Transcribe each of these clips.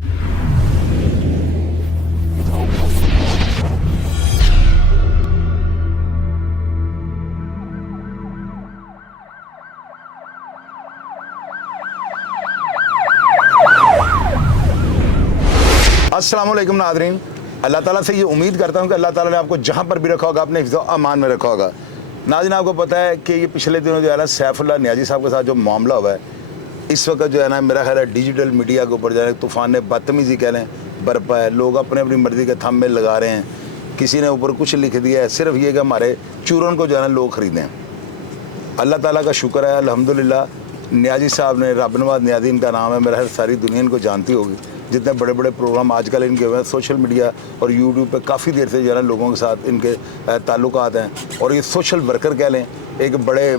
अस्सलाम वालेकुम नादरीन, अल्लाह ताला से ये उम्मीद करता हूँ कि अल्लाह ताला ने आपको जहाँ पर भी रखा होगा अपने हिफ्ज़ अमान में रखा होगा। नाज़रीन, आपको पता है कि ये पिछले दिनों जो है ना सैफुल्लाह नियाज़ी साहब के साथ जो मामला हुआ है, इस वक्त जो है ना मेरा ख्याल है डिजिटल मीडिया के ऊपर जो है तूफ़ान ने बदतमीज़ी कह लें बरपा है। लोग अपने अपनी मर्ज़ी के थंब में लगा रहे हैं, किसी ने ऊपर कुछ लिख दिया है, सिर्फ ये कि हमारे चूरन को जो है ना लोग ख़रीदें। अल्लाह ताला का शुक्र है, अल्हम्दुलिल्लाह नियाज़ी साहब ने, रब नवाज़ नियाज़ी इनका नाम है, मेरा सारी दुनिया इनको जानती होगी। जितने बड़े बड़े प्रोग्राम आजकल इनके हुए हैं सोशल मीडिया और यूट्यूब पे काफ़ी देर से जो है लोगों के साथ इनके ताल्लुकात हैं। और ये सोशल वर्कर कह लें, एक बड़े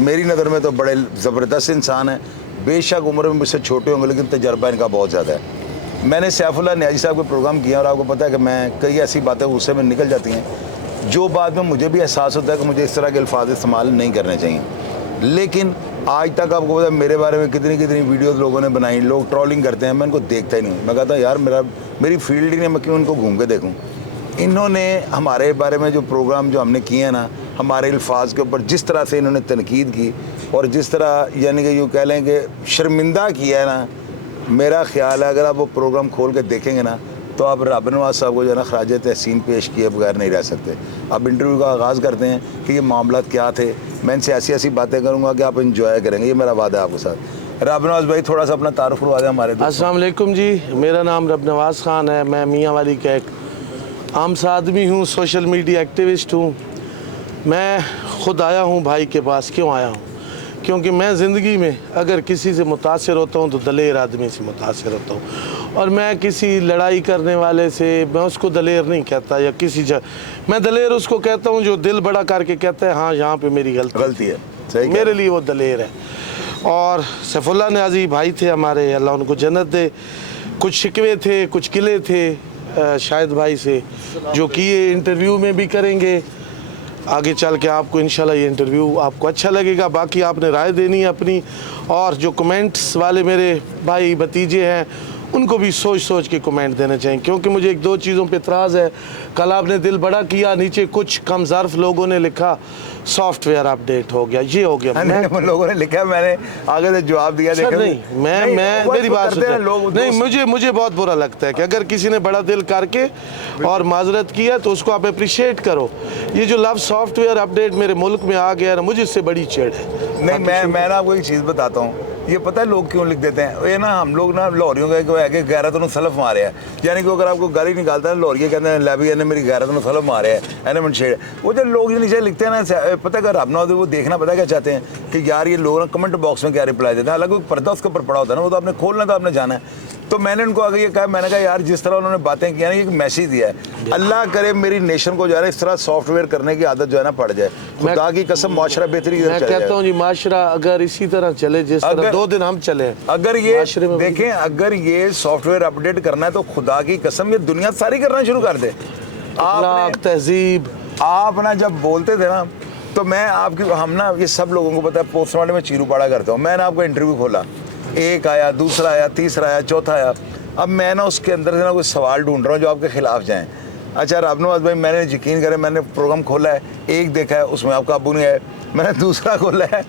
मेरी नज़र में तो बड़े ज़बरदस्त इंसान हैं। बेशक उम्र में मुझसे छोटे होंगे लेकिन तजर्बा इनका बहुत ज़्यादा है। मैंने सैफुल्लाह नियाज़ी साहब के प्रोग्राम किया और आपको पता है कि मैं कई ऐसी बातें गुस्से में निकल जाती हैं जो बाद में मुझे भी एहसास होता है कि मुझे इस तरह के अल्फाज इस्तेमाल नहीं करने चाहिए। लेकिन आज तक आपको पता है मेरे बारे में कितनी कितनी वीडियोस लोगों ने बनाई, लोग ट्रोलिंग करते हैं, मैं इनको देखता ही नहीं। मैं कहता यार मेरी फील्ड ही नहीं, मैं क्यों इनको घूम के देखूँ। इन्होंने हमारे बारे में जो प्रोग्राम जो हमने किए हैं ना, हमारे अल्फाज के ऊपर जिस तरह से इन्होंने तनकीद की और जिस तरह यानी कि यूँ कह लें कि शर्मिंदा किया है ना, मेरा ख्याल है अगर आप वो प्रोग्राम खोल के देखेंगे ना तो आप रब नवाज़ साहब को जो है ना खराज तहसीन पेश किए बगैर नहीं रह सकते। अब इंटरव्यू का आगाज़ करते हैं कि ये मामला क्या थे। मैं इनसे ऐसी बातें करूँगा कि आप इंजॉय करेंगे, ये मेरा वादा है आपके साथ। रब नवाज़ भाई थोड़ा सा अपना तारुफ करवा दें हमारे। अस्सलाम वालेकुम जी, मेरा नाम रब नवाज़ ख़ान है। मैं मियाँ वाली का एक आम सा आदमी हूँ, सोशल मीडिया एक्टिविस्ट हूँ। मैं ख़ुद आया हूँ भाई के पास। क्यों आया हूँ? क्योंकि मैं ज़िंदगी में अगर किसी से मुतासिर होता हूँ तो दलेर आदमी से मुतासिर होता हूँ। और मैं किसी लड़ाई करने वाले से मैं उसको दलेर नहीं कहता, या मैं दलेर उसको कहता हूँ जो दिल बड़ा करके कहता है हाँ यहाँ पे मेरी गलती है, सही मेरे लिए वो दलेर है। और सैफुल्लाह नियाज़ी भाई थे हमारे, अल्लाह उनको जन्नत दे। कुछ शिकवे थे, कुछ किले थे शायद भाई से जो किए, इंटरव्यू में भी करेंगे आगे चल के। आपको इंशाल्लाह ये इंटरव्यू आपको अच्छा लगेगा। बाकी आपने राय देनी है अपनी, और जो कमेंट्स वाले मेरे भाई भतीजे हैं उनको भी सोच सोच के कमेंट देने चाहिए, क्योंकि मुझे एक दो चीज़ों पे इतराज़ है। कल आपने दिल बड़ा किया, नीचे कुछ कम ज़र्फ लोगों ने लिखा सॉफ्टवेयर अपडेट हो गया, ये हो गया। लोगों ने लिखा, मैंने आगे से जवाब दिया। नहीं, मैं मेरी बात नहीं, मुझे बहुत बुरा लगता है कि अगर किसी ने बड़ा दिल करके और माजरत किया तो उसको आप अप्रिशिएट करो। ये जो लव सॉफ्टवेयर अपडेट मेरे मुल्क में आ गया ना, मुझे इससे बड़ी चिढ़ है। नहीं, मैं ना आपको एक चीज़ बताता हूँ, ये पता है लोग क्यों लिख देते हैं? ये ना हम लोग ना लाहौरियों का कि गैरत ने सलफ मारे है, यानी कि अगर आपको गाली निकालता है लाहौरिया कहते हैं लैबी ने मेरी गैरत ने सलफ मारे है, एने मन छेड़। वो जो लोग जो नीचे लिखते हैं ना, पता है रब ना हो वो देखना पता क्या चाहते हैं कि यार ये लोग ना कमेंट बॉक्स में क्या रिप्लाई देते हैं। हालांकि पर्दा उसके ऊपर पड़ा होता है ना, वो तो आपने खोलना तो आपने जाना है। तो मैंने उनको आगे ये कहा, मैंने कहा यार जिस तरह उन्होंने बातें की ना, एक मैसेज दिया है, अल्लाह करे मेरी नेशन को जो है ना इस तरह सॉफ्टवेयर करने की आदत जो है ना पड़ जाए। खुदा की कसम माशरा बेहतरी मैं कहता हूँ जी, माशरा अगर इसी तरह चले जिस तरह 2 दिन हम चले, अगर ये देखें, अगर ये सॉफ्टवेयर अपडेट करना है तो खुदा की कसम ये दुनिया सारी करना शुरू कर दे। आप तहजीब आप ना जब बोलते थे ना तो मैं आपकी, हम ना ये सब लोगों को पता है पोस्टमार्टम में चीरू पाड़ा करता हूँ। मैंने आपको इंटरव्यू खोला, एक आया, दूसरा आया, तीसरा आया, चौथा आया। अब मैं ना उसके अंदर से ना कोई सवाल ढूंढ रहा हूँ जो आपके खिलाफ जाएं। अच्छा रब नवाज़ भाई, मैंने यकीन करें, मैंने प्रोग्राम खोला है, एक देखा है उसमें आपका अबू नहीं है, मैंने दूसरा खोला है,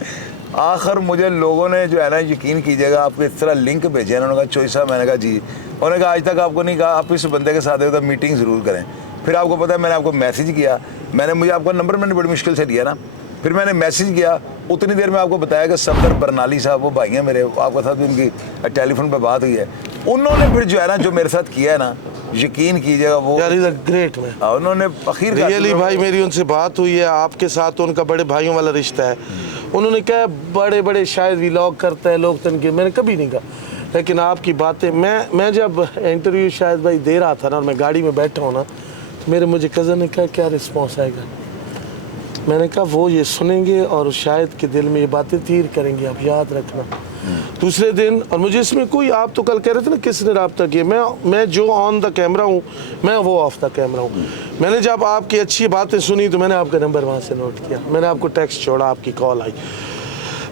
आखिर मुझे लोगों ने जो है ना यकीन कीजिएगा आपको इस तरह लिंक भेजे। उन्होंने कहा चोई साहब, मैंने कहा जी। उन्होंने कहा आज तक आपको नहीं कहा, आप इस बंदे के साथ तो मीटिंग ज़रूर करें। फिर आपको पता है मैंने आपको मैसेज किया, मुझे आपका नंबर मैंने बड़ी मुश्किल से लिया ना, फिर मैंने मैसेज किया, उतनी देर में आपको बताया कि सफदर बरनाली साहब वो भाई हैं मेरे, आपके साथ भी उनकी टेलीफोन पे बात हुई है। उन्होंने फिर जो है ना जो मेरे साथ किया है ना, यकीन कीजिएगा वो ग्रेट में उन्होंने अखीर रियली भाई मेरी उनसे बात हुई है, आपके साथ तो उनका बड़े भाइयों वाला रिश्ता है। उन्होंने कहा बड़े बड़े शायद व्लॉग करता है लोग तनकीद, मैंने कभी नहीं कहा, लेकिन आपकी बातें मैं जब इंटरव्यू शायद भाई दे रहा था ना और मैं गाड़ी में बैठा हूँ ना, मुझे कज़न ने कहा क्या रिस्पॉन्स आएगा। मैंने कहा वो ये सुनेंगे और शायद के दिल में ये बातें तीर करेंगे, आप याद रखना। दूसरे दिन, और मुझे इसमें कोई, आप तो कल कह रहे थे ना किसने रब्ता किया, मैं जो ऑन द कैमरा हूँ मैं वो ऑफ द कैमरा हूँ। मैंने जब आपकी अच्छी बातें सुनी तो मैंने आपका नंबर वहाँ से नोट किया, मैंने आपको टेक्स्ट छोड़ा, आपकी कॉल आई।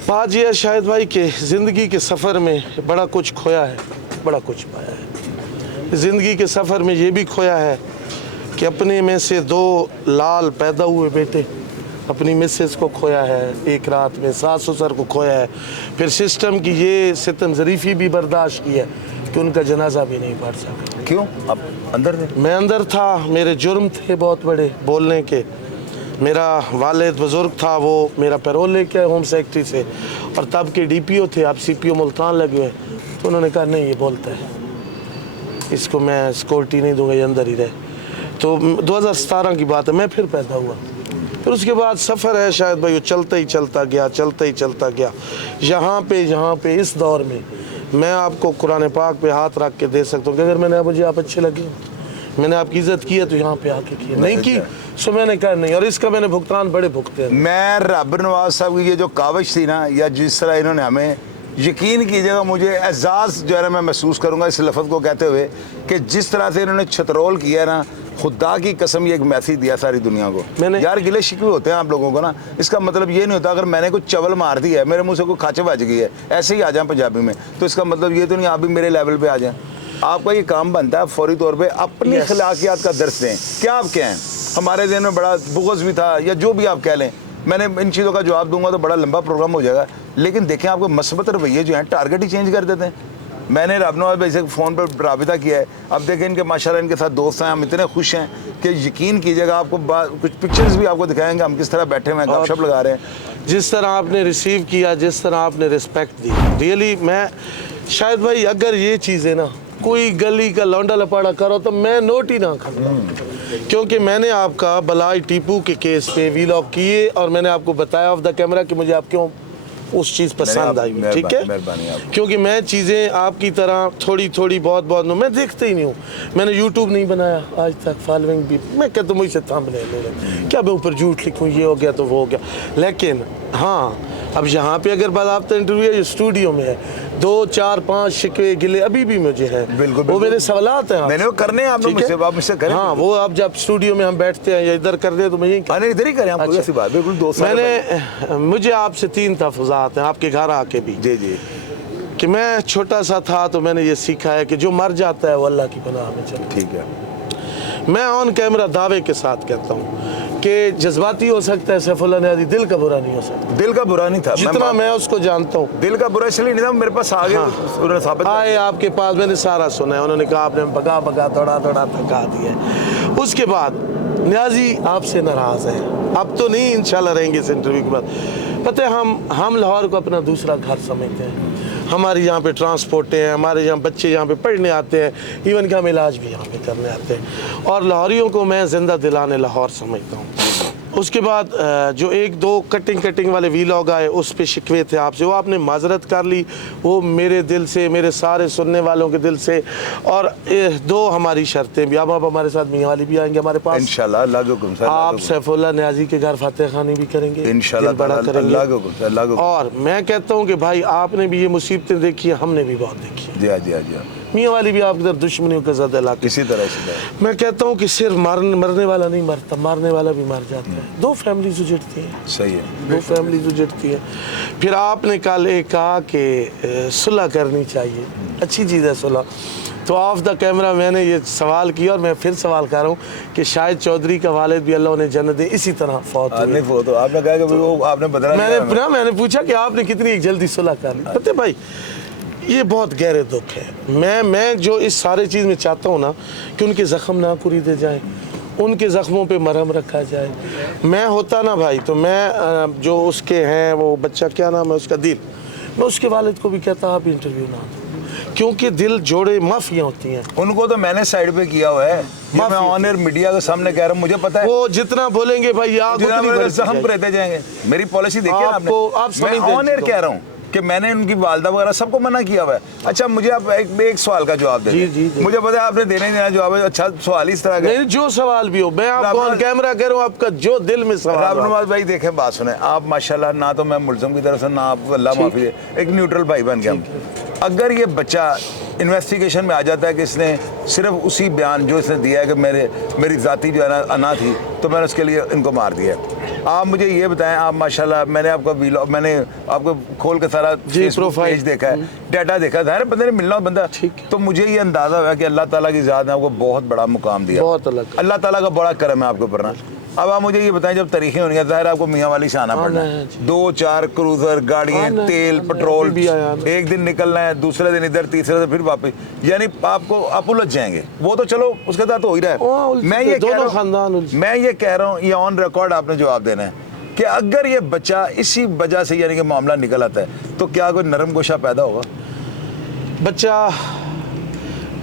बात यह है शायद भाई कि ज़िंदगी के सफ़र में बड़ा कुछ खोया है, बड़ा कुछ पाया है। ज़िंदगी के सफ़र में ये भी खोया है कि अपने में से 2 लाल पैदा हुए बेटे, अपनी मिसेस को खोया है एक रात में, सास ससुर को खोया है, फिर सिस्टम की ये सितम ज़रीफ़ी भी बर्दाश्त की है कि उनका जनाजा भी नहीं पढ़ सका। क्यों? आप अंदर थे? मैं अंदर था, मेरे जुर्म थे बहुत बड़े बोलने के। मेरा वालिद बुज़ुर्ग था, वो मेरा पैरोल लेके आए होम सेक्रेटरी से, और तब के DPO थे, अब CPO मुल्तान लगे हुए, तो उन्होंने कहा नहीं ये बोलता है, इसको मैं सिक्योरिटी नहीं दूंगा, ये अंदर ही रहे। तो 2017 की बात है, मैं फिर पैदा हुआ। फिर उसके बाद सफ़र है शायद भाई, वो चलता ही चलता गया, चलता ही चलता गया। यहाँ पे इस दौर में मैं आपको कुरान पाक पे हाथ रख के दे सकता हूँ कि अगर मुझे आप अच्छे लगे, मैंने आपकी इज्जत की है, तो यहाँ पे आके की, नहीं की सो मैंने कहा नहीं, और इसका मैंने भुगतान बड़े भुगते हैं। मैं रब नवाज साहब की ये जो काविश थी ना, या जिस तरह इन्होंने हमें, यकीन कीजिएगा मुझे एजाज़ जो है ना मैं महसूस करूँगा इस लफ्ज़ को कहते हुए कि जिस तरह से इन्होंने छतरोल किया है ना, खुदा की कसम, ये एक मैसेज दिया सारी दुनिया को। यार गिले शिकवे होते हैं आप लोगों को ना, इसका मतलब ये नहीं होता अगर मैंने कुछ चवल मार दी है, मेरे मुंह से कोई खाचे बज गई है, ऐसे ही आ जाए पंजाबी में, तो इसका मतलब ये तो नहीं आप भी मेरे लेवल पे आ जाएं। आपका ये काम बनता है फौरी तौर पे अपनी अखलाकियात का दर्स दें। क्या आप कहें, हमारे दिन में बड़ा बुग़्ज़ भी था, या जो भी आप कह लें, मैंने इन चीज़ों का जवाब दूंगा तो बड़ा लंबा प्रोग्राम हो जाएगा, लेकिन देखें आपको मस्बत रवैये जो हैं टारगेट ही चेंज कर देते हैं। मैंने रब नवाज भाई से फ़ोन पर राबिता किया है, अब देखें इनके माशाल्लाह इनके साथ दोस्त हैं, हम इतने खुश हैं कि यकीन कीजिएगा, आपको कुछ पिक्चर्स भी आपको दिखाएंगे हम किस तरह बैठे हुए हैं, गपशप लगा रहे हैं। जिस तरह आपने रिसीव किया, जिस तरह आपने रिस्पेक्ट दी, रियली मैं शायद भाई अगर ये चीज़ें ना कोई गली का लौंडा लपाड़ा करो तो मैं नोट ही ना करता, क्योंकि मैंने आपका बलाई टीपू के केस पे वीलॉग किए और मैंने आपको बताया ऑफ द कैमरा कि मुझे आप क्यों उस चीज़ पसंद आई, ठीक है, क्योंकि मैं चीज़ें आपकी तरह थोड़ी थोड़ी बहुत मैं देखते ही नहीं हूँ। मैंने यूट्यूब नहीं बनाया आज तक, फॉलोइंग भी मैं कहता हूँ मुझसे थंबनेल ले लें, क्या मैं ऊपर झूठ लिखूँ, ये हो गया तो वो हो गया। लेकिन हाँ, अब यहाँ पे अगर बाज़ाब्ता इंटरव्यू है, स्टूडियो में है, 2 4 5 शिकवे गिले अभी भी मुझे है, बिल्कुल, वो मेरे सवालात हैं, मैंने वो करने हैं, आप लोग मुझसे करें। हाँ, वो अब जब स्टूडियो में हम बैठते हैं या इधर कर दे तो मैं यही इधर ही करें। आप ऐसी बात बिल्कुल दोस्त, मैंने मुझे आपसे 3 तहफ़्फ़ुज़ात हैं आपके घर आके भी, जी जी, कि मैं छोटा सा था तो मैंने ये सीखा है कि जो मर जाता है वो अल्लाह की पनाह में चले। ठीक है, मैं ऑन कैमरा दावे के साथ कहता हूँ कि जज्बाती हो सकता है सैफुल्लाह नियाज़ी, दिल का बुरा नहीं हो सकता। दिल का बुरा नहीं था, जितना मैं उसको जानता हूँ, दिल का बुरा इसलिए नहीं था, मेरे पास आगे उन्होंने साबित आए आपके पास, मैंने सारा सुना है, उन्होंने कहा आपने भगा थोड़ा थका दिया। उसके बाद नियाज़ी आपसे नाराज़ है, अब तो नहीं इंशाल्लाह रहेंगे इस इंटरव्यू के बाद। पता है हम लाहौर को अपना दूसरा घर समझते हैं, हमारे यहाँ पे ट्रांसपोर्टें हैं, हमारे यहाँ बच्चे यहाँ पे पढ़ने आते हैं, इवन कि हम इलाज भी यहाँ पे करने आते हैं, और लाहौरियों को मैं ज़िंदा दिलाने लाहौर समझता हूँ। उसके बाद जो 1-2 कटिंग वाले वीलॉग आए उस पे शिकवे थे आपसे, वो आपने माजरत कर ली, वो मेरे दिल से, मेरे सारे सुनने वालों के दिल से। और 2 हमारी शर्तें भी, अब हमारे साथ मियाँ वाली भी आएंगे हमारे पास इंशाल्लाह, अल्लाह के हुक्म से। आप सैफुल्लाह नियाज़ी के घर फातह खानी भी करेंगे इंशाल्लाह, बड़ा करेंगे, अल्लाह के हुक्म से, अल्लाह के हुक्म से। और मैं कहता हूँ कि भाई आपने भी ये मुसीबतें देखी है, हमने भी बहुत देखी है। जी हाँ, जी हाँ, जी हाँ। मियाँ वाली भी आपकी तरफ दुश्मनियों का ज़्यादा इलाका। इसी तरह मैं कहता हूँ कि सिर्फ मरने वाला नहीं मरता, मारने वाला भी मर जाता है। 2 फैमिलीज उजड़ती हैं, सही है, 2 फैमिलीज उजड़ती हैं। फिर आपने कल एक कहा कि सुलह करनी चाहिए, अच्छी चीज़ है सुलह, तो ऑफ द कैमरा मैंने ये सवाल किया और मैं फिर सवाल कर रहा हूँ कि शायद चौधरी का वालिद भी अल्लाह उन्हें जन्नत दे इसी तरह फौत हुए। नहीं फौत, आपने कहा कि वो आपने बदला, मैंने पूछा कि आपने कितनी जल्दी सुलह कर ली। पता है भाई, ये बहुत गहरे दुख है। मैं जो इस सारे चीज़ में चाहता हूँ ना कि उनके ज़ख्म ना कुरीदे जाएँ, उनके ज़ख्मों पे मरहम रखा जाए। मैं होता ना भाई तो मैं जो उसके हैं वो बच्चा, क्या नाम है उसका, दिल, मैं उसके वालिद को भी कहता आप इंटरव्यू ना दो, क्योंकि दिल जोड़े माफियाँ होती हैं। उनको तो मैंने साइड पे किया हुआ है, मैं ऑन एयर मीडिया के सामने कह रहा हूँ, मुझे पता है वो जितना बोलेंगे भाई आग हम रहते जाएंगे। मेरी पॉलिसी देखिए आपने, मैं ऑन एयर कह रहा हूँ कि मैंने उनकी वालदा वगैरह सबको मना किया हुआ है। अच्छा मुझे आप एक सवाल का जवाब दे दें। मुझे पता है आपने देना ही देना जवाब है। अच्छा सवाल इस तरह का नहीं, जो सवाल भी हो मैं आपको ऑन कैमरा कह रहा हूँ, आपका जो दिल में सवाल। नवाज भाई देखें, बात सुने आप, माशाल्लाह ना तो मैं मुल्ज़म की तरफ से ना आप, अल्लाह माफी दे, एक न्यूट्रल भाई बन गया। अगर ये बच्चा इन्वेस्टिगेशन में आ जाता है कि इसने सिर्फ उसी बयान जो इसने दिया है कि मेरी ज़ाती जो है ना अना थी, तो मैंने उसके लिए इनको मार दिया। आप मुझे ये बताएं, आप माशाल्लाह मैंने आपका वीलॉग, मैंने आपको खोल के सारा प्रोफाइल पेज देखा है, डाटा देखा था, बंदे ने मिलना बंदा, तो मुझे ये अंदाजा हुआ कि अल्लाह ताला की ज़ात ने आपको बहुत बड़ा मुकाम दिया, बहुत अलग, अल्लाह ताला का बड़ा करम है आपके ऊपर ना। अब आप मुझे ये बताएं, जब तारीखें होनी है ज़ाहिर आपको मियाँ वाली से आना पड़ना है, 2-4 क्रूजर गाड़ियाँ, तेल पेट्रोल, एक दिन निकलना है, दूसरे दिन इधर, तीसरे दिन फिर वापस, यानी आपको आप उलझ जाएंगे। वो तो चलो उसके साथ हो ही रहा है। मैं ये कह रहा हूँ, ये ऑन रिकॉर्ड आपने जवाब देना है कि अगर ये बच्चा इसी वजह से यानी कि मामला निकल आता है तो क्या कोई नरम गोशा पैदा होगा? बच्चा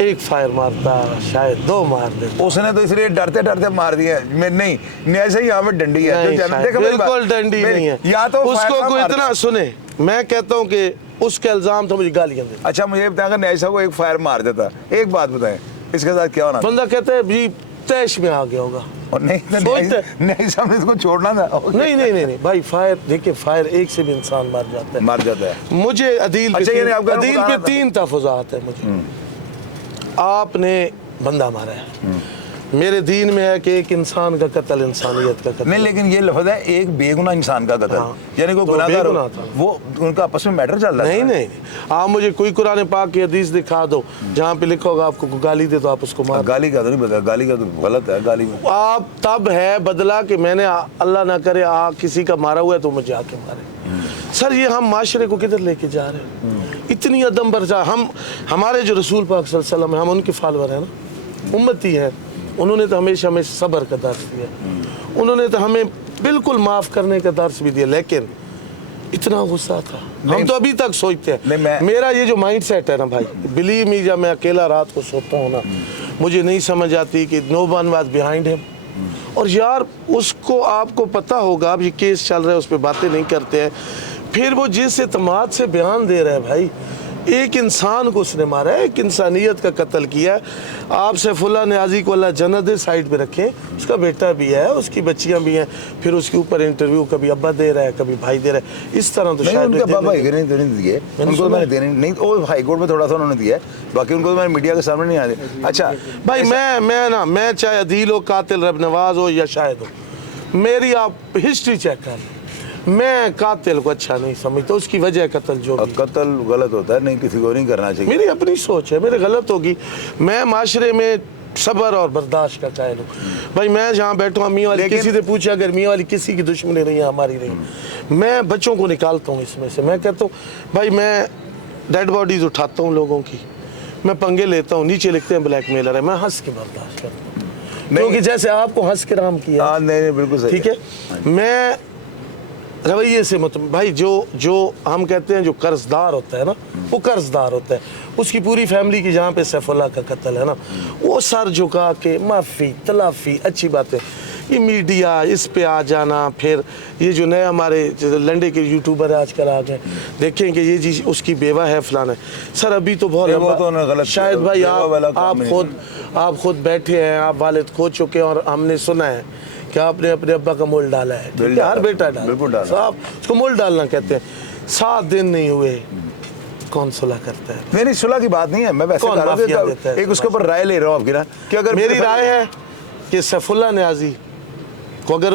एक फायर मारता, शायद 2 मार देता। उसने तो इसलिए डरते डरते मार दिया। मैं नहीं, ऐसे ही यहाँ पे डंडी है, बिल्कुल डंडी नहीं है, या तो उसको कोई इतना सुने। मैं कहता हूँ कि उसके इल्जाम तो मुझे गालियाँ दे। अच्छा मुझे बताया, अगर न्याय साहब को एक फायर मार देता, एक बात बताएं, इसके साथ क्या होना? बंदा कहता है जी तैश में आ गया होगा, और नहीं न्याय साहब ने इसको छोड़ना था। नहीं भाई, फायर देखिए, फायर एक से भी इंसान मार जाता है। मुझे अदील पे 3 तहफ़्फ़ुज़ात है मुझे। आपने बंदा मारा है, मेरे दीन में है कि एक इंसान का कत्ल इंसानियत का कत्ल नहीं, लेकिन ये लफ्ज़ है एक बेगुनाह इंसान का कत्ल, यानी कोई गुनाहगार वो उनका आपस में मैटर चल रहा है। नहीं, आप मुझे कोई कुरान पाक की हदीस दिखा दो जहाँ पे लिखा होगा आपको गाली दे तो आप उसको मार। गाली का तो नहीं बता, गाली का तो गलत है। गाली में आप तब है बदला कि मैंने अल्लाह ना करे किसी का मारा हुआ है तो मुझे आके मारे। सर ये हम माशरे को किधर लेके जा रहे हैं? इतनी अदम बरजा। हमारे जो रसूल पाक सल्लल्लाहु अलैहि वसल्लम है, हम उनके फॉलोअर हैं ना, उम्मती है। उन्होंने तो हमेशा हमें सब्र का दर्स दिया, उन्होंने तो हमें बिल्कुल माफ़ करने का दर्स भी दिया, लेकिन इतना गुस्सा था। हम तो अभी तक सोचते हैं। मेरा ये जो माइंड सेट है ना भाई, बिलीव मी, जब मैं अकेला रात को सोता हूँ ना, मुझे नहीं समझ आती कि no one was behind him. और यार उसको आपको पता होगा, अब ये केस चल रहा है, उस पर बातें नहीं करते हैं। फिर वो जिस एतमाद से बयान दे रहा है भाई, एक इंसान को उसने मारा है, एक इंसानियत का कत्ल किया है। आप सैफुल्लाह नियाज़ी को अल्लाह जन्नत दे साइड पे रखें, उसका बेटा भी है, उसकी बच्चियां भी हैं, फिर उसके ऊपर इंटरव्यू कभी अब्बा दे रहा है, कभी भाई दे रहा है। इस तरह तो शायद उनका बाबा नहीं दिए, उनको मैंने देने नहीं, वो हाई कोर्ट में थोड़ा सा उन्होंने दिया है, बाकी उनको मैंने मीडिया के सामने नहीं आ दिया। अच्छा भाई, मैं चाहे अदील हो, कातिल रब नवाज हो या शायद हो, मेरी आप हिस्ट्री चेक कर, मैं कातिल को अच्छा नहीं समझता, उसकी वजह कत्ल जो भी। कत्ल गलत होता है, नहीं किसी को नहीं करना चाहिए। मेरी अपनी सोच है, मेरे गलत होगी। मैं माशरे में सब्र और बर्दाश्त का कायल हूँ भाई। मैं जहाँ बैठूँ, मियाँ वाली किसी से पूछे, अगर मियाँ वाली किसी की दुश्मनी नहीं है, हमारी नहीं, मैं बच्चों को निकालता हूँ इसमें से। मैं कहता हूँ भाई, मैं डेड बॉडीज उठाता हूँ लोगों की, मैं पंगे लेता हूँ, नीचे लिखते हैं ब्लैकमेलर है, मैं हंस के बर्दाश्त करता हूँ, क्योंकि जैसे आपको हंस के राम किया। नहीं बिल्कुल ठीक है। मैं रवैये से मतलब भाई, जो हम कहते हैं जो कर्जदार होता है ना, वो कर्जदार होता है। उसकी पूरी फैमिली की जहाँ पे सैफुल्लाह का कत्ल है ना, वो सर झुका के माफ़ी तलाफ़ी, अच्छी बात है। ये मीडिया इस पे आ जाना, फिर ये जो नए हमारे लंडे के यूट्यूबर आजकल आ गए, देखें कि ये जी उसकी बेवा है फलाना है। सर अभी तो बहुत शायद भाई आप खुद बैठे हैं, आप वालिद खो चुके हैं, और हमने सुना है कि आपने अपने अब्बा का मोल डाला है। हर बेटा डाला, साहब उसको मोल डालना कहते हैं। 7 दिन नहीं हुए, कौन सुलह करता है? मेरी सुलह की बात नहीं है, मैं वैसे एक उसके ऊपर राय ले रहा हूँ आपकी ना, कि अगर मेरी राय है कि सैफुल्लाह नियाज़ी को अगर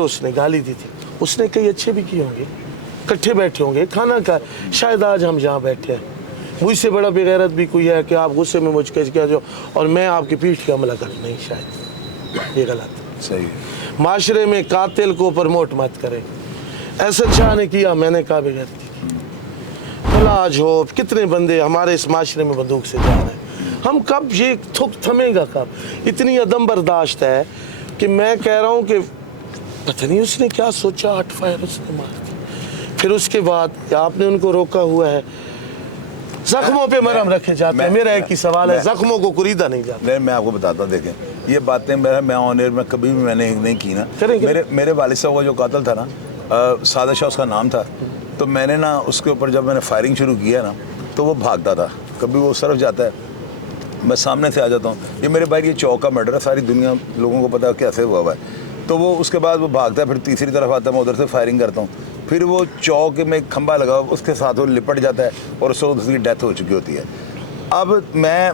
उसने गाली दी थी, उसने कई अच्छे भी किए होंगे, इकट्ठे बैठे होंगे, खाना खा, शायद आज हम जहाँ बैठे हैं। मुझसे बड़ा बेगैरत भी कोई है कि आप गुस्से में मुझ क्या जो, और मैं आपकी पीठ पे हमला कर, नहीं, शायद ये गलत सही। माशरे में कातिल को प्रमोट मत करें। असद शाह ने किया, मैंने कहा बगैर इलाज हो, कितने बंदे हमारे इस माशरे में बंदूक से जा रहे हैं। हम कब ये थुक थमेगा कब? इतनी अदम बर्दाश्त है कि मैं कह रहा हूँ कि पता नहीं उसने क्या सोचा, 8 फायर उसने मार दी। फिर उसके बाद आपने उनको रोका हुआ है, जख्मों पे मरहम रखे जाते हैं। मेरा एक ही सवाल है, जख्मों को कुरीदा नहीं जाता। मैं आपको बताता हूँ, देखें ये बातें मैं ऑन एयर में कभी भी मैंने नहीं की ना। मेरे वालिद साहब का जो कातिल था ना, सादा शाह उसका नाम था, तो मैंने ना उसके ऊपर जब मैंने फायरिंग शुरू किया ना, तो वो भागता था, कभी वो उस तरफ जाता है, मैं सामने से आ जाता हूँ। ये मेरे भाई ये चौक का मर्डर है, सारी दुनिया लोगों को पता है कैसे हुआ है। तो वो उसके बाद वो भागता है, फिर तीसरी तरफ आता है, मैं उधर से फायरिंग करता हूँ, फिर वो चौक में एक खंबा लगा, उसके साथ वो लिपट जाता है और उसको उसकी डेथ हो चुकी होती है। अब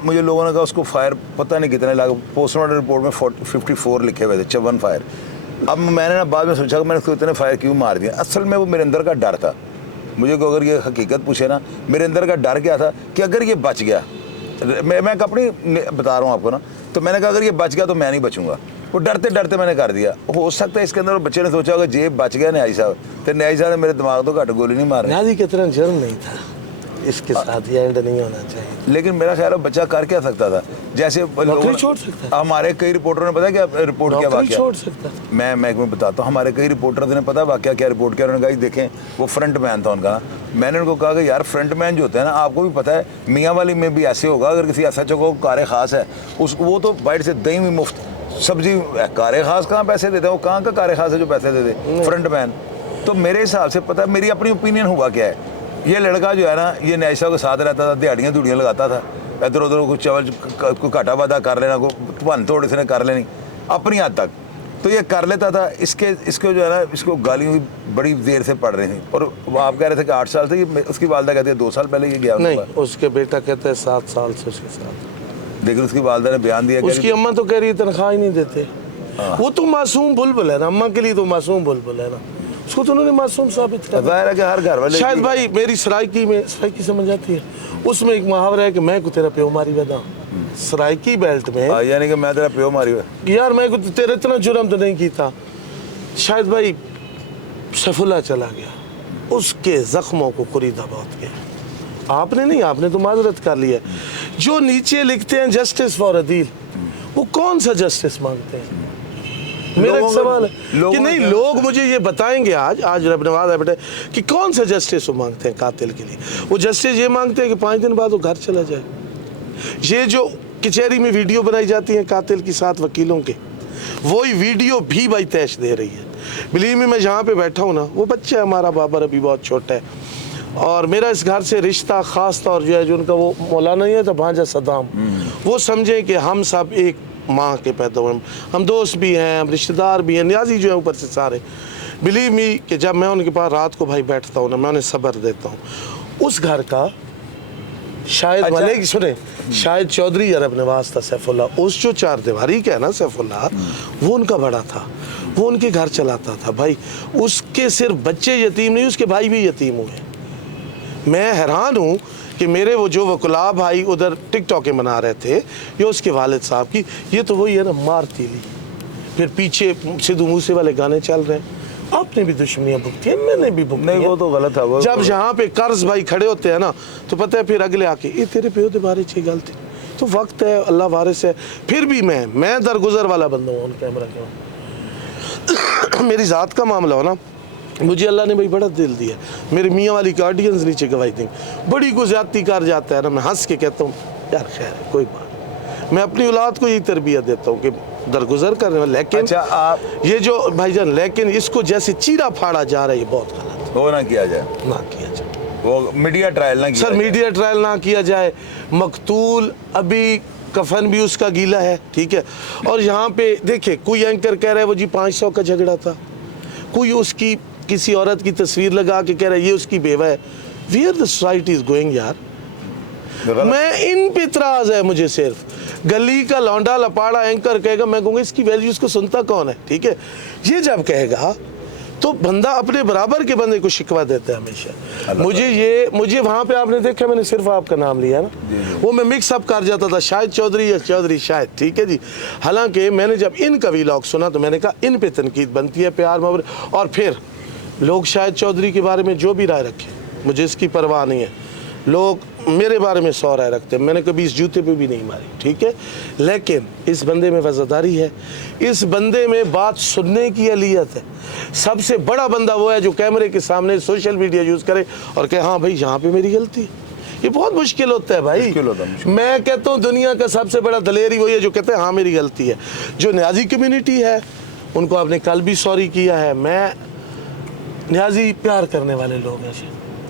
मुझे लोगों ने कहा उसको फायर पता नहीं कितने लगा, पोस्टमार्टम रिपोर्ट में 54 लिखे हुए थे, 54 फायर। अब मैंने ना बाद में सोचा कि मैंने उसको इतने फायर क्यों मार दिया। असल में वो मेरे अंदर का डर था। मुझे को अगर ये हकीकत पूछे ना, मेरे अंदर का डर क्या था कि अगर ये बच गया, मैं अपनी बता रहा हूँ आपको ना, तो मैंने कहा अगर ये बच गया तो मैं नहीं बचूंगा। वो डरते डरते मैंने कर दिया। हो सकता है इसके अंदर बच्चे ने सोचा होगा जेब बच गया न्याजी साहब, तो न्याजी साहब ने मेरे दिमाग तो घट गोली नहीं मारी। न्याजी की तरह जर्म नहीं था, इसके साथ ये एंड नहीं होना चाहिए। लेकिन मेरा ख्याल है बच्चा कर क्या सकता था, जैसे नौकरी छोड़ सकता था। हमारे कई रिपोर्टरों ने पता क्या रिपोर्ट किया नौकरी वाकया, छोड़ सकता था। मैं एक बताता हूँ, हमारे कई रिपोर्टर्स ने पता वाकया क्या रिपोर्ट किया। उन्होंने कहा देखें वो फ्रंट मैन था उनका। मैंने उनको कहा कि यार फ्रंट मैन जो होता है ना, आपको भी पता है मियाँ वाली में भी ऐसे होगा, अगर किसी ऐसा को कार खास है उसको, वो तो बाइट से दही में मुफ्त सब्जी, कार खास कहाँ पैसे देते हैं, वो कहाँ का कार खास है जो पैसे देते फ्रंट मैन। तो मेरे हिसाब से पता है, मेरी अपनी ओपिनियन हुआ क्या है, ये लड़का जो है ना, ये न्याजी साहब के साथ रहता था, दिहाड़ियाँ दुड़ियाँ लगाता था, इधर उधर कुछ चावल को घाटा वादा कर लेना, को भन तोड़ इसने कर लेनी अपनी हद तक, तो ये कर लेता था। इसको जो है ना, इसको गाली भी बड़ी देर से पड़ रही थी। और आप कह रहे थे कि 8 साल से, ये उसकी वालदा कहती है 2 साल पहले ये गया। नहीं, उसके बेटा कहता है 7 साल से उसके साथ। लेकिन उसकी वालदा ने बयान दिया, उसकी अम्मा तो कह रही है तनख्वाह ही नहीं देते। वो तो मासूम बुलबुल है ना, अम्मा के लिए तो मासूम बुलबुल है ना, उसको तो उन्होंने मासूम साबित कर जाहिर है कि हर घर वाले शायद भाई मेरी सराइकी समझ आती है, उसमें एक मुहावरा है कि मैं को तेरा प्यो मारी वदा। सराइकी बेल्ट में यानी कि मैं तेरा प्यो मारी हुआ यार, मैं को तेरे इतना जुर्म तो नहीं किया। शायद भाई सैफुल्लाह चला गया, उसके जख्मों को कुरीदा बहुत गया। आपने नहीं, आपने तो माजरत कर लिया। जो नीचे लिखते हैं जस्टिस फॉर अदील, वो कौन सा जस्टिस मांगते हैं? मेरा एक सवाल है कि नहीं, लोग मुझे ये बताएंगे आज रब नवाज है बेटे कि कौन सा जस्टिस वो मांगते हैं कातिल के लिए। वो जस्टिस ये मांगते हैं कि 5 दिन बाद वो घर चला जाए। ये जो कचहरी में वीडियो बनाई जाती है कातिल की 7 वकीलों के, वही वीडियो भी भाई तैश दे रही है। बिलीव मी, मैं जहाँ पे बैठा हूँ ना, वो बच्चा है हमारा, बाबर अभी बहुत छोटा है, और मेरा इस घर से रिश्ता ख़ास तौर जो है, जो उनका वो मौलाना नहीं है तो भांजा सदाम, वो समझें कि हम सब एक माँ के पैदा हुए, हम दोस्त भी हैं, हम रिश्तेदार भी हैं, न्याजी जो है ऊपर से सारे। बिलीव मी कि जब मैं उनके पास रात को भाई बैठता हूँ ना, मैं उन्हें सब्र देता हूँ। उस घर का शायद भले की सुने, शायद चौधरी अरब नवाज था सैफुल्लाह, उस जो 4 दीवारी का है ना सैफुल्लाह, वो उनका बड़ा था, वो उनके घर चलाता था भाई। उसके सिर्फ बच्चे यतीम नहीं, उसके भाई भी यतीम हुए। मैं हैरान हूँ कि मेरे वो जो वकुला भाई उधर टिकटॉकें बना रहे थे, ये उसके वालिद साहब की, ये तो वही है ना मार तीली, फिर पीछे सिद्धू मूसे वाले गाने चल रहे हैं। आपने भी दुश्मनियाँ भुगती है, मैंने भी भुगती है। नहीं, वो तो गलत है। वो जब यहाँ पे कर्ज भाई खड़े होते हैं ना, तो पता है फिर अगले आके ये तेरे प्यो के बारे ची गलती, तो वक्त है, अल्लाह वारिस है। फिर भी मैं दरगुजर वाला बंदा हूँ, कैमरा क्यों मेरी ज़ात का मामला हो ना, मुझे अल्लाह ने भाई बड़ा दिल दिया। मेरे मियाँ वाली का ऑडियंस नीचे गवाही देंगे, बड़ी को ज्यादती कर जाता है ना, मैं हंस के कहता हूँ यार खैर है, कोई बात। मैं अपनी औलाद को यही तरबियत देता हूँ कि दरगुजर करने वाले, लेकिन अच्छा, आप ये जो भाईजान, लेकिन इसको जैसे चीरा फाड़ा जा रहा है, ये बहुत गलत है। वो ना किया जाए, ना किया जाए, वो मीडिया ट्रायल ना किया सर, जाए। मीडिया ट्रायल ना किया जाए। मकतूल अभी कफन भी उसका गीला है, ठीक है। और यहाँ पे देखिए, कोई एंकर कह रहा है वो जी 500 का झगड़ा था, कोई उसकी किसी औरत की तस्वीर लगा के कह रहा है ये उसकी बेवा है। Where the society is going यार। मैं इन पे इतराज है मुझे, सिर्फ गली का लौंडा लपाड़ा एंकर कहेगा, मैं कहूँगा इसकी वैल्यूज को सुनता कौन है, ठीक है। ये जब कहेगा तो बंदा अपने बराबर के बंदे को शिकवा देता है हमेशा। मुझे वहाँ पे आपने देखा, मैंने सिर्फ आपका नाम लिया ना, वो मैं मिक्स अप कर जाता था, शायद चौधरी या चौधरी शायद, ठीक है जी। हालांकि मैंने जब इनका वीलॉग सुना तो मैंने कहा इन पे तनकीद बनती है, प्यार मोहब्बत। और फिर लोग शायद चौधरी के बारे में जो भी राय रखें, मुझे इसकी परवाह नहीं है। लोग मेरे बारे में 100 राय रखते हैं, मैंने कभी इस जूते पे भी नहीं मारी, ठीक है। लेकिन इस बंदे में वज़ादारी है, इस बंदे में बात सुनने की अहलियत है। सबसे बड़ा बंदा वो है जो कैमरे के सामने सोशल मीडिया यूज़ करे और कहे हाँ भाई यहाँ पे मेरी गलती है। ये बहुत मुश्किल होता है भाई, मुश्किल। मैं कहता हूँ दुनिया का सबसे बड़ा दलेरी वही है जो कहते हैं हाँ मेरी गलती है। जो न्याजी कम्युनिटी है उनको आपने कल भी सॉरी किया है। मैं न्याजी प्यार करने वाले लोग हैं,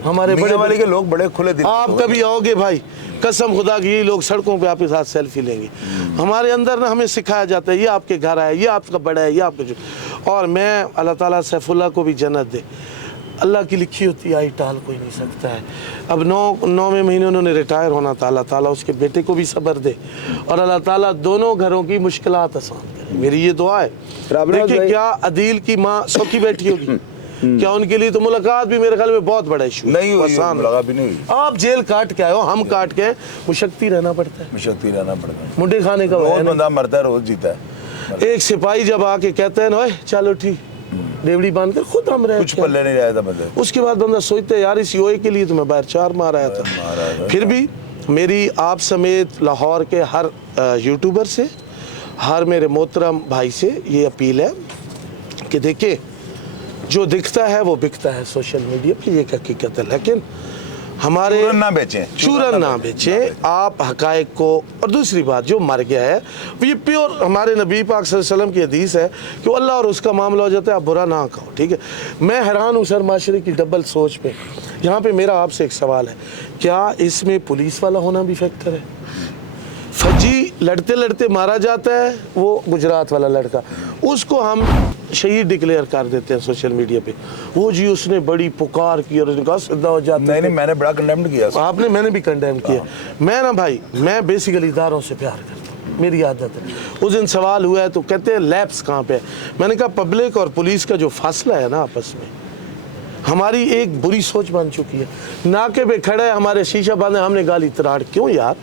हमारे बड़े वाले के लोग बड़े खुले दिल। आप कभी आओगे भाई, कसम खुदा की, ये लोग सड़कों पे आपके साथ सेल्फी लेंगे। हमारे अंदर ना हमें सिखाया जाता है ये आपके घर आए, ये आपका बड़ा है, ये आपका। और मैं अल्लाह ताला सैफुल्लाह को भी जन्नत दे, अल्लाह की लिखी होती आई टाल कोई नहीं सकता है। अब 9वें महीने उन्होंने रिटायर होना था, अल्लाह ताला उसके बेटे को भी सब्र दे और अल्लाह ताला दोनों घरों की मुश्किलात आसान करे। मेरी ये दुआ है। रामनाथ देखिए भाई- क्या अदील की माँ सौखी बैठी होगी, क्या उनके लिए तो मुलाकात भी मेरे ख्याल में बहुत बड़ा इशू नहीं हुई, आसान मुलाकात भी नहीं हुई। आप जेल काट के आए हो, हम काट के आए, मुशक्ति रहना पड़ता है, शक्ति रहना पड़ता है, मुंडे खाने का रोज है नहीं। बंदा मरता है, रोज जीता है। एक सिपाही जब आके कहते हैं ना "ओए, चलो ठीक", रेवड़ी बांध कर खुद हम रहे कुछ पल्ले नहीं रहा था बंदे। उसके बाद बंदा सोचता है यार इस यूए के लिए तो मैं बाहर 4 मार आया था। फिर भी मेरी आप समेत लाहौर के हर यूट्यूबर से, हर मेरे मोहतरम भाई से ये अपील है कि देखिए जो दिखता है वो बिकता है सोशल मीडिया पे, ये एक हकीकत है, लेकिन हमारे चूरन ना बेचें, चूरन ना बेचें आप हकायक को। और दूसरी बात, जो मर गया है ये प्योर हमारे नबी पाक सल्लल्लाहु अलैहि वसल्लम की हदीस है कि वो अल्लाह और उसका मामला हो जाता है, आप बुरा ना कहो, ठीक है। मैं हैरान हूँ सर माशरे की डबल सोच पे। यहाँ पे मेरा आपसे एक सवाल है, क्या इसमें पुलिस वाला होना भी फैक्टर है? फौजी लड़ते लड़ते मारा जाता है, वो गुजरात वाला लड़का, उसको हम शहीद डिक्लेयर कर देते हैं सोशल मीडिया पे, वो जी उसने बड़ी पुकार की और उनका सीधा हो जाता है। नहीं, मैंने बड़ा कंडेम्ड किया उसको। आपने, मैंने भी कंडेम किया। मैं ना भाई, मैं बेसिकली इदारों से प्यार करता हूँ, मेरी आदत है। उस दिन सवाल हुआ है तो कहते हैं लैब्स कहाँ पे है, मैंने कहा पब्लिक और पुलिस का जो फासला है ना आपस में, हमारी एक बुरी सोच बन चुकी है। नाके पे खड़ा है, हमारे शीशा बांधे, हमने गाली तराड़, क्यों यार,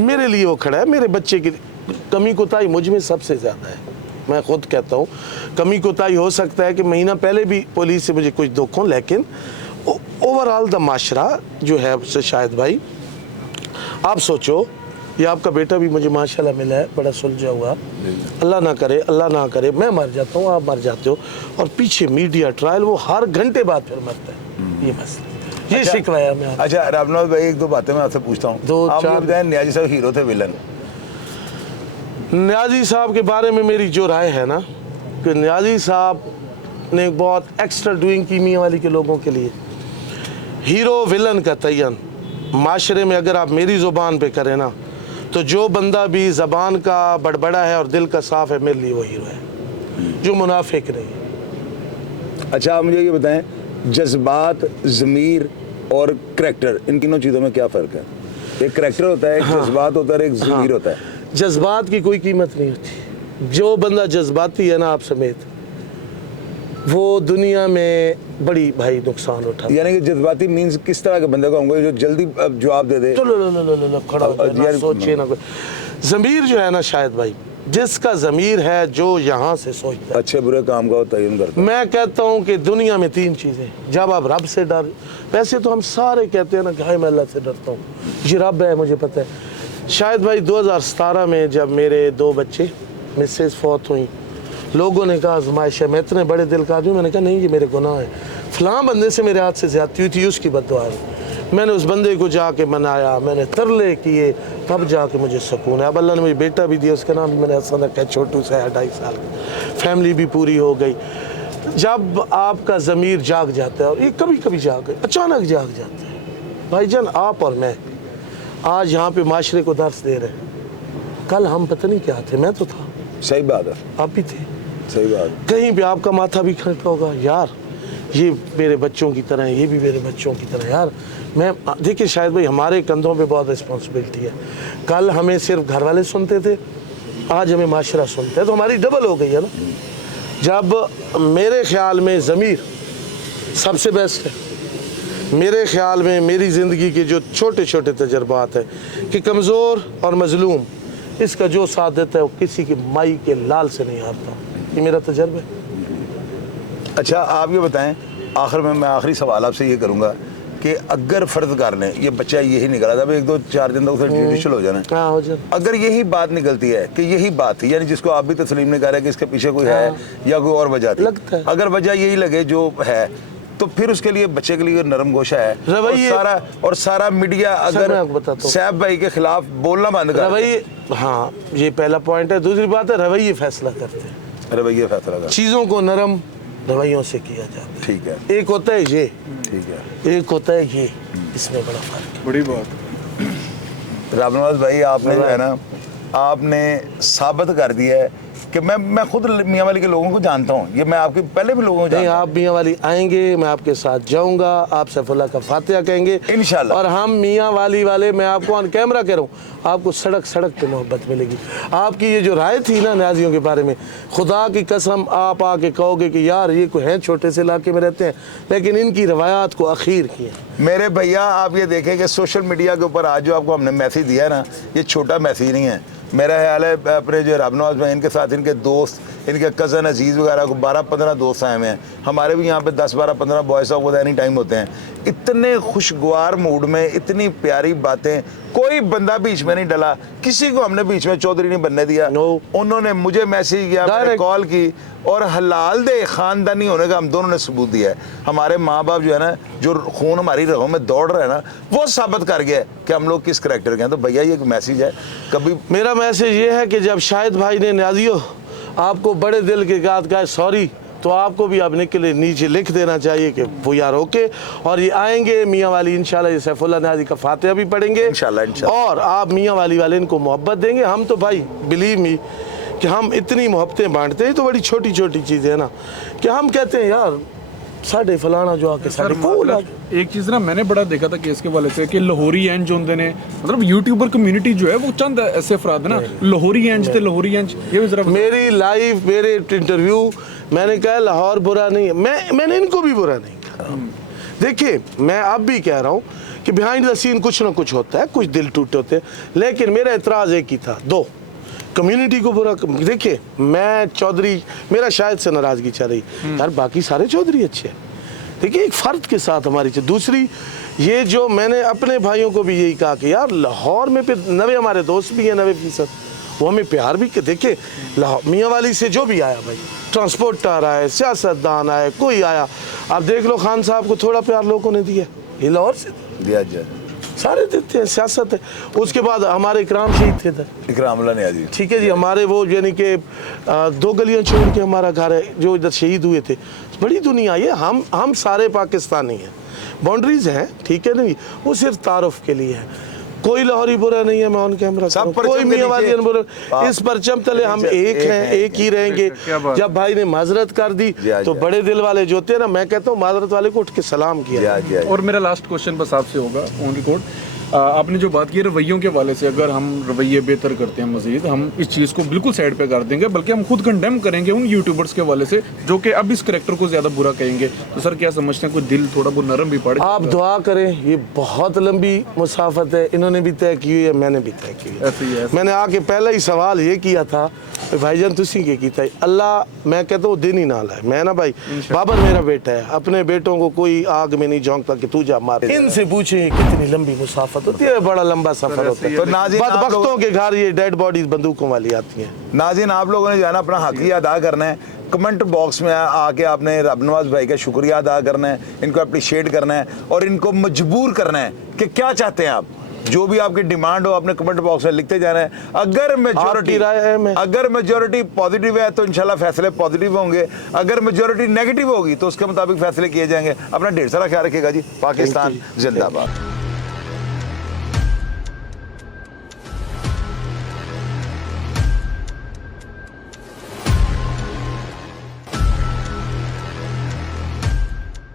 मेरे लिए वो खड़ा है, मेरे बच्चे की कमी कोताही मुझ में सबसे ज़्यादा है। मैं खुद कहता हूँ कमी कोताही हो सकता है कि महीना पहले भी पुलिस से मुझे कुछ दुख हो, लेकिन ओवरऑल द माशरा जो है उससे शायद भाई आप सोचो, ये आपका बेटा भी मुझे माशाल्लाह मिला है, बड़ा सुलझा हुआ, अल्लाह ना करे, अल्लाह ना करे मैं मर जाता हूँ, आप मर जाते हो, और पीछे मीडिया ट्रायल वो हर घंटे बाद फिर मरता है। ये बस ये शिकवाया मैं। अच्छा रामनाथ भाई, एक दो बातें मैं आपसे पूछता हूँ। दो आप चार- बताएं, नियाजी साहब हीरो थे विलन? नियाजी साहब के बारे में मेरी जो राय है ना, कि नियाजी साहब ने एक बहुत एक्स्ट्रा डूइंग की मियाँ वाली के लोगों के लिए। हीरो विलन का तयन माशरे में अगर आप मेरी ज़ुबान पे करें ना, तो जो बंदा भी ज़बान का बड़बड़ा है और दिल का साफ़ है, मेरे लिए वो हीरो है, जो मुनाफिक नहीं। अच्छा आप मुझे ये बताएं, जज्बात, ज़मीर और करैक्टर, इन तीनों चीज़ों में क्या फ़र्क है? एक करैक्टर होता है, एक जज्बात होता है, एक ज़मीर होता है। जज्बात की कोई कीमत नहीं होती। जो बंदा जज्बाती है ना आप समेत, वो दुनिया में बड़ी भाई नुकसान उठा। यानी कि जज्बाती मीन्स किस तरह के बंदे को होंगे जो जल्दी जवाब दे दे? लो खड़ा हो जाए, ना यार- सोचिए ना कोई। ज़मीर जो है ना शायद भाई, जिसका ज़मीर है, जो यहाँ से सोचता है, अच्छे बुरे काम का तयन करता है। मैं कहता हूँ कि दुनिया में 3 चीज़ें, जब आप रब से डर, वैसे तो हम सारे कहते हैं ना कि हाय मैं अल्लाह से डरता हूँ, ये रब है मुझे पता है। शायद भाई 2017 में जब मेरे 2 बच्चे, मिसेस फौत हुई, लोगों ने कहा आजमाइश है, मैं इतने बड़े दिल का आदमी, मैंने कहा नहीं ये मेरे गुनाह है, फलां बंदे से मेरे हाथ से ज़्यादती हुई थी, उसकी बद्दुआ है। मैंने उस बंदे को जाके मनाया, मैंने तरले किए, तब जाके मुझे सुकून है। अब अल्लाह ने मुझे बेटा भी दिया, उसका नाम भी मैंने हसन रखा है, छोटू सा है, 2.5 साल का, फैमिली भी पूरी हो गई। जब आपका ज़मीर जाग जाता है, और ये कभी कभी अचानक जाग जाता है भाईजान, आप और मैं आज यहाँ पे माशरे को दर्स दे रहे हैं, कल हम पता नहीं क्या थे, मैं तो था, सही बात है, आप भी थे, सही बात। कहीं पे आपका माथा भी खड़का होगा, यार ये मेरे बच्चों की तरह है, ये भी मेरे बच्चों की तरह है। यार मैं देखिए शायद भाई हमारे कंधों पे बहुत रिस्पॉन्सिबिलिटी है। कल हमें सिर्फ घर वाले सुनते थे, आज हमें माशरा सुनता है, तो हमारी डबल हो गई है ना। जब मेरे ख्याल में ज़मीर सबसे बेस्ट है, मेरे ख्याल में मेरी ज़िंदगी के जो छोटे छोटे तजर्बात हैं कि कमज़ोर और मज़लूम, इसका जो साथ देता है वो किसी की माई के लाल से नहीं हारता, ये मेरा तजर्बा है। अच्छा आप ये बताएं, आखिर में मैं आखिरी सवाल आपसे ये करूँगा कि अगर फ़र्ज़ कर लें ये बच्चा यही निकला था, 1-2-4 दिन तक उसे जुडिशल हो जाना, हाँ हो जाए, अगर यही बात निकलती है कि यही बात थी, यानी जिसको आप भी तस्लीम नहीं कर रहे कि इसके पीछे कोई है या कोई और वजह थी, लगता है। अगर वजह यही लगे जो है, तो फिर उसके लिए बच्चे के लिए नरम गोशा है, और सारा मीडिया अगर सैफ भाई के खिलाफ बोलना बंद कर रवैये, हाँ ये पहला पॉइंट है। दूसरी बात है रवैये फैसला करते हैं, रवैये फैसला कर, चीज़ों को नरम रवैयों से किया जाता है। ठीक है, एक होता है ये, ठीक है, एक होता है ये, इसमें बड़ा फर्क है। बड़ी बात। रामनवाज भाई आपने जो है ना, आपने साबित कर दिया है कि मैं खुद मियाँ वाली के लोगों को जानता हूँ, ये मैं आपके पहले भी लोगों को नहीं, जानता हूँ। आप मियाँ वाली आएंगे, मैं आपके साथ जाऊंगा, आप सैफुल्लाह का फातिहा कहेंगे इंशाल्लाह। और हम मियाँ वाली वाले, मैं आपको ऑन कैमरा कह रहा हूँ, आपको सड़क सड़क पे मोहब्बत मिलेगी। आपकी ये जो राय थी ना न्याजियों के बारे में, खुदा की कसम आप आके कहोगे कि यार ये कोई हैं छोटे से इलाके में रहते हैं, लेकिन इनकी रवायात को अखीर किया। मेरे भैया आप ये देखें कि सोशल मीडिया के ऊपर आज जो आपको हमने मैसेज दिया है ना, ये छोटा मैसेज नहीं है। मेरा ख्याल है अपने जो रबनवाज भाई, इनके साथ इनके दोस्त, इनके कज़न अजीज़ वगैरह को 12-15 दोस्त आए हुए हैं। हमारे भी यहाँ पे 10-12-15 बॉयज़ ऑफ एनी टाइम होते हैं। इतने खुशगवार मूड में, इतनी प्यारी बातें, कोई बंदा बीच में नहीं डला, किसी को हमने बीच में चौधरी नहीं बनने दिया। उन्होंने मुझे मैसेज किया, मैंने कॉल की, और हलाल दे ख़ानदानी होने का हम दोनों ने सबूत दिया है। हमारे माँ बाप जो है ना, जो खून हमारी रगों में दौड़ रहा है ना, वो साबित कर गया है कि हम लोग किस करैक्टर के हैं। तो भैया ये एक मैसेज है। कभी मेरा मैसेज ये है कि जब शाहिद भाई ने न्याजियो आपको बड़े दिल के साथ कहा सॉरी, तो आपको भी अब निकले नीचे लिख देना चाहिए कि वो यार ओके, और ये आएंगे मियाँ वाली इंशाल्लाह, ये सैफुल्लाह न्याजी का फातिहा भी पढ़ेंगे इंशाल्लाह। और आप मियाँ वाली वाले इनको मोहब्बत देंगे। हम तो भाई बिलीव मी कि हम इतनी मोहब्बतें बांटते हैं, तो बड़ी छोटी छोटी चीज़ें हैं ना, कि हम कहते हैं यार साढ़े फलाना जो आके साढ़े कोल एक चीज़ ना मैंने बड़ा देखा था केस के वाले से कि लाहौरी एंज जो होंगे ने, मतलब यूट्यूबर कम्युनिटी जो है वो चंद ऐसे अफराद है ना, लाहौरी एंज थे, लाहौरी एंज, ये भी जरा मेरी लाइव मेरे इंटरव्यू मैंने कहा लाहौर बुरा नहीं है, मैंने इनको भी बुरा नहीं कहा। देखिए मैं अब भी कह रहा हूँ कि बिहाइंड द सीन कुछ ना कुछ होता है, कुछ दिल टूटे होते हैं, लेकिन मेरा एतराज़ एक ही था, दो कम्युनिटी को बुरा। देखिए मैं चौधरी, मेरा शायद से नाराज़गी चल रही यार, बाकी सारे चौधरी अच्छे हैं। देखिए एक फ़र्द के साथ हमारी दूसरी, ये जो मैंने अपने भाइयों को भी यही कहा कि यार लाहौर में फिर 90 हमारे दोस्त भी हैं, 90%, वो हमें प्यार भी के। देखिए मियाँ वाली से जो भी आया भाई, ट्रांसपोर्टर आए, सियासतदान आए, कोई आया, आप देख लो खान साहब को थोड़ा प्यार लोगों ने दिया, ये लाहौर से दिया जाए, सारे देते हैं, सियासत है। उसके बाद हमारे इकराम शहीद थे इधर, इकरामुल्लाह न्याजी, ठीक है जी, हमारे वो यानी कि 2 गलियां छोड़ के हमारा घर है, जो इधर शहीद हुए थे। बड़ी दुनिया ये, हम सारे पाकिस्तानी हैं, बाउंड्रीज हैं, ठीक है नहीं, वो सिर्फ तारुफ के लिए है। कोई लाहौरी बुरा नहीं है, मैं ऑन कैमरा कोई मियाँ वाली बुरा, इस परचम तले हम एक हैं, एक ही रहेंगे। जब भाई ने माजरत कर दी तो बड़े दिल वाले जो होते हैं ना, मैं कहता हूँ माजरत वाले को उठ के सलाम किया। और मेरा लास्ट क्वेश्चन बस आपसे होगा ऑन रिकॉर्ड, आपने जो बात की रवैयों के वाले से, अगर हम रवैये बेहतर करते हैं मजीद, हम इस चीज़ को बिल्कुल साइड पे कर देंगे, बल्कि हम खुद कंडेम करेंगे उन यूट्यूबर्स के वाले से जो कि अब इस करेक्टर को ज़्यादा बुरा कहेंगे। तो सर क्या समझते हैं, कोई दिल थोड़ा बहुत नरम भी पड़े? आप दुआ करें, ये बहुत लंबी मुसाफत है, इन्होंने भी तय की हुई है, मैंने भी तय की है। मैंने आके पहला ही सवाल ये किया था भाईजान तुसी के कीता है, अल्लाह मैं कहता हूँ दिन ही ना लाए। मैं ना भाई बाबर मेरा बेटा है, अपने बेटों को कोई आग में नहीं झोंकता कि तू जा मार। इनसे पूछे कितनी लंबी मुसाफत होती है, बड़ा लंबा सफर होता है। तो नाज़रीन बदबख्तों के घर ये डेड बॉडीज बंदूकों वाली आती हैं। नाज़रीन आप लोगों ने जो है ना अपना हक ही अदा करना है, कमेंट बॉक्स में आके आपने रबनवाज भाई का शुक्रिया अदा करना है, इनको अप्रिशिएट करना है और इनको मजबूर करना है कि क्या चाहते हैं आप, जो भी आपकी डिमांड हो अपने कमेंट बॉक्स में लिखते जाना है। अगर मेजॉरिटी पॉजिटिव है तो इंशाल्लाह फैसले पॉजिटिव होंगे, अगर मेजॉरिटी नेगेटिव होगी तो उसके मुताबिक फैसले किए जाएंगे। अपना ढेर सारा ख्याल रखिएगा जी। पाकिस्तान जिंदाबाद।